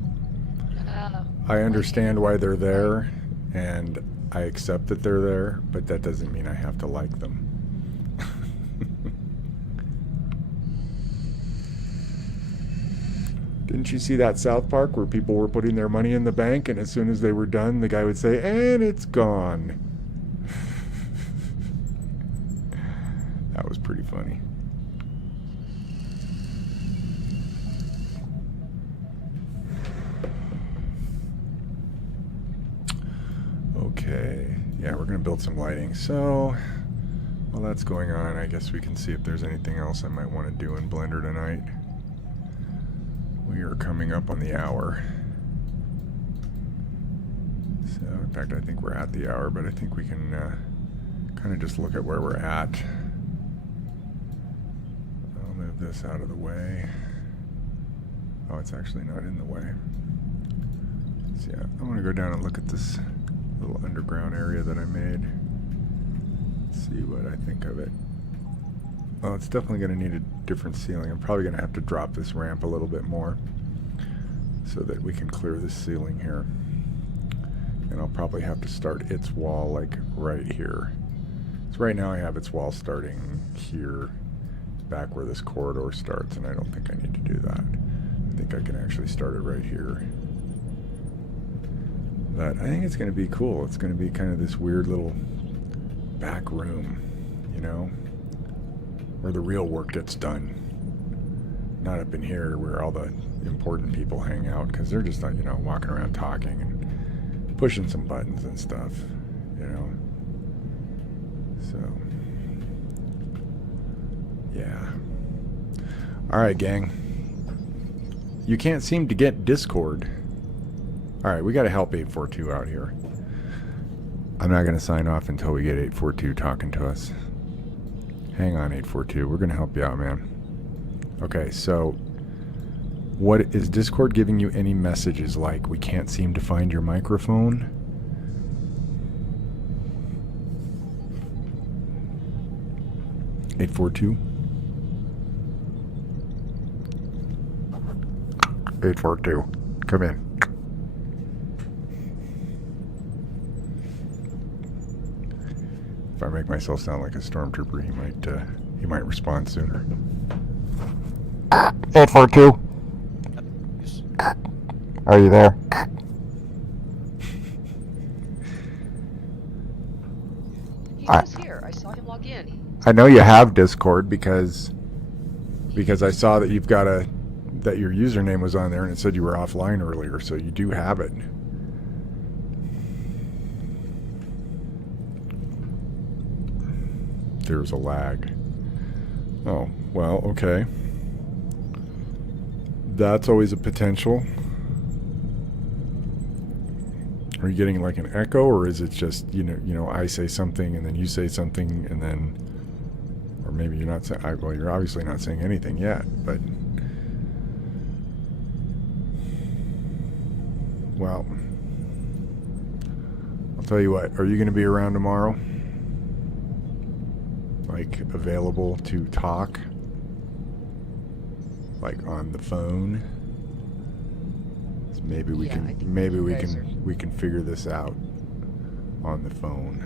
I understand why they're there, and I accept that they're there, but that doesn't mean I have to like them. Didn't you see that South Park where people were putting their money in the bank, and as soon as they were done, the guy would say, "And it's gone." That was pretty funny. Okay, yeah, we're gonna build some lighting. So, while that's going on, I guess we can see if there's anything else I might want to do in Blender tonight. We are coming up on the hour. So, in fact, I think we're at the hour, but I think we can kind of just look at where we're at. I'll move this out of the way. Oh, it's actually not in the way. So, yeah, I want to go down and look at this little underground area that I made. See what I think of it. Well, it's definitely going to need a different ceiling. I'm probably going to have to drop this ramp a little bit more so that we can clear this ceiling here. And I'll probably have to start its wall like right here. So right now I have its wall starting here, back where this corridor starts, and I don't think I need to do that. I think I can actually start it right here. But I think it's going to be cool. It's going to be kind of this weird little back room, you know, where the real work gets done. Not up in here where all the important people hang out, because they're just, you know, walking around talking and pushing some buttons and stuff, you know. So, yeah. Alright, gang. You can't seem to get Discord. Alright, we gotta help 842 out here. I'm not gonna sign off until we get 842 talking to us. Hang on, 842. We're gonna help you out, man. Okay, so what is Discord giving you any messages like we can't seem to find your microphone? (842) 842, come in. If I make myself sound like a stormtrooper, he might respond sooner. 842. Are you there? He was here. I saw him log in. I know you have Discord because I saw that you've got that your username was on there and it said you were offline earlier, so you do have it. There's a lag. Oh, well, okay. That's always a potential. Are you getting like an echo, or is it just, you know, I say something and then you say something and then, or maybe you're not saying, well, you're obviously not saying anything yet, but, well, I'll tell you what, are you going to be around tomorrow? Like, available to talk? Like, on the phone? So maybe we can figure this out on the phone.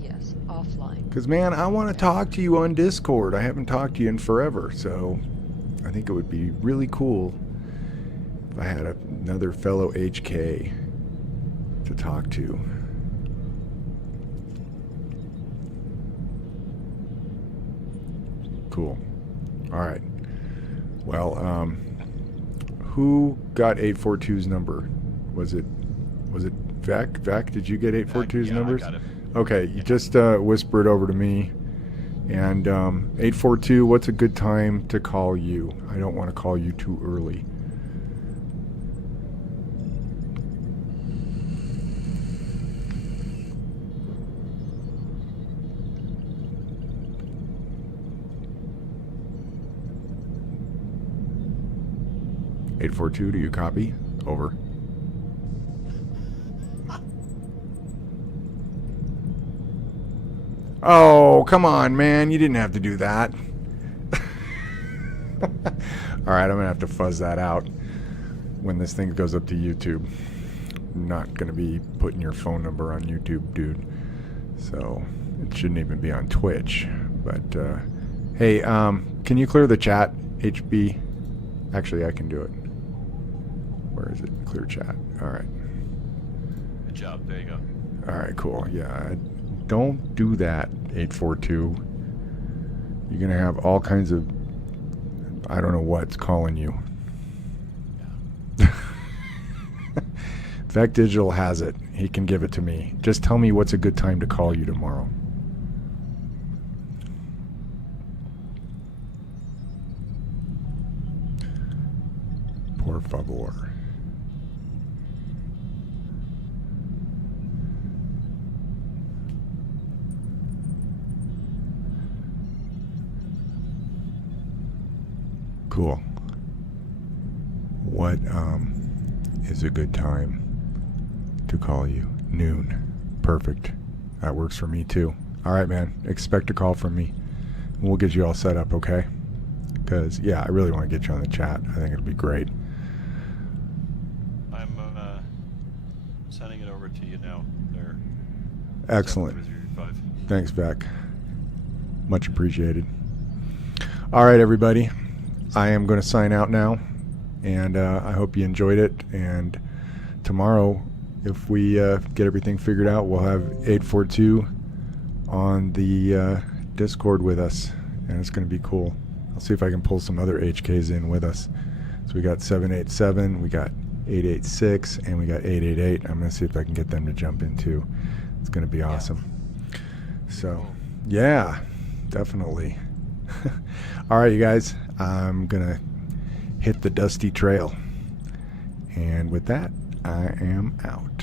Yes, offline. Because, man, I want to talk to you on Discord. I haven't talked to you in forever, so I think it would be really cool if I had another fellow HK to talk to. Cool. All right. Well, who got 842's number? Was it Vec? Vec, did you get 842's numbers? I got it. Okay, you just whispered over to me. And 842, what's a good time to call you? I don't want to call you too early. 842, do you copy? Over. Oh, come on, man. You didn't have to do that. Alright, I'm going to have to fuzz that out when this thing goes up to YouTube. I'm not going to be putting your phone number on YouTube, dude. So, it shouldn't even be on Twitch. But, hey, can you clear the chat, HB? Actually, I can do it. Where is it? Clear chat. Alright. Good job. There you go. Alright, cool. Yeah, don't do that, 842. You're going to have all kinds of... I don't know what's calling you. Vec Digital has it. He can give it to me. Just tell me what's a good time to call you tomorrow. Por favor. Cool. What is a good time to call you? Noon. Perfect. That works for me too. All right, man. Expect a call from me. We'll get you all set up, okay? Because, yeah, I really want to get you on the chat. I think it'll be great. I'm sending it over to you now. There. Excellent. 735. Thanks, Beck. Much appreciated. All right, everybody. I am going to sign out now, and I hope you enjoyed it. And tomorrow, if we get everything figured out, we'll have 842 on the Discord with us, and it's going to be cool. I'll see if I can pull some other HKs in with us. So we got 787, we got 886, and we got 888. I'm going to see if I can get them to jump in too. It's going to be awesome. So, yeah, definitely. All right, you guys. I'm going to hit the dusty trail. And with that, I am out.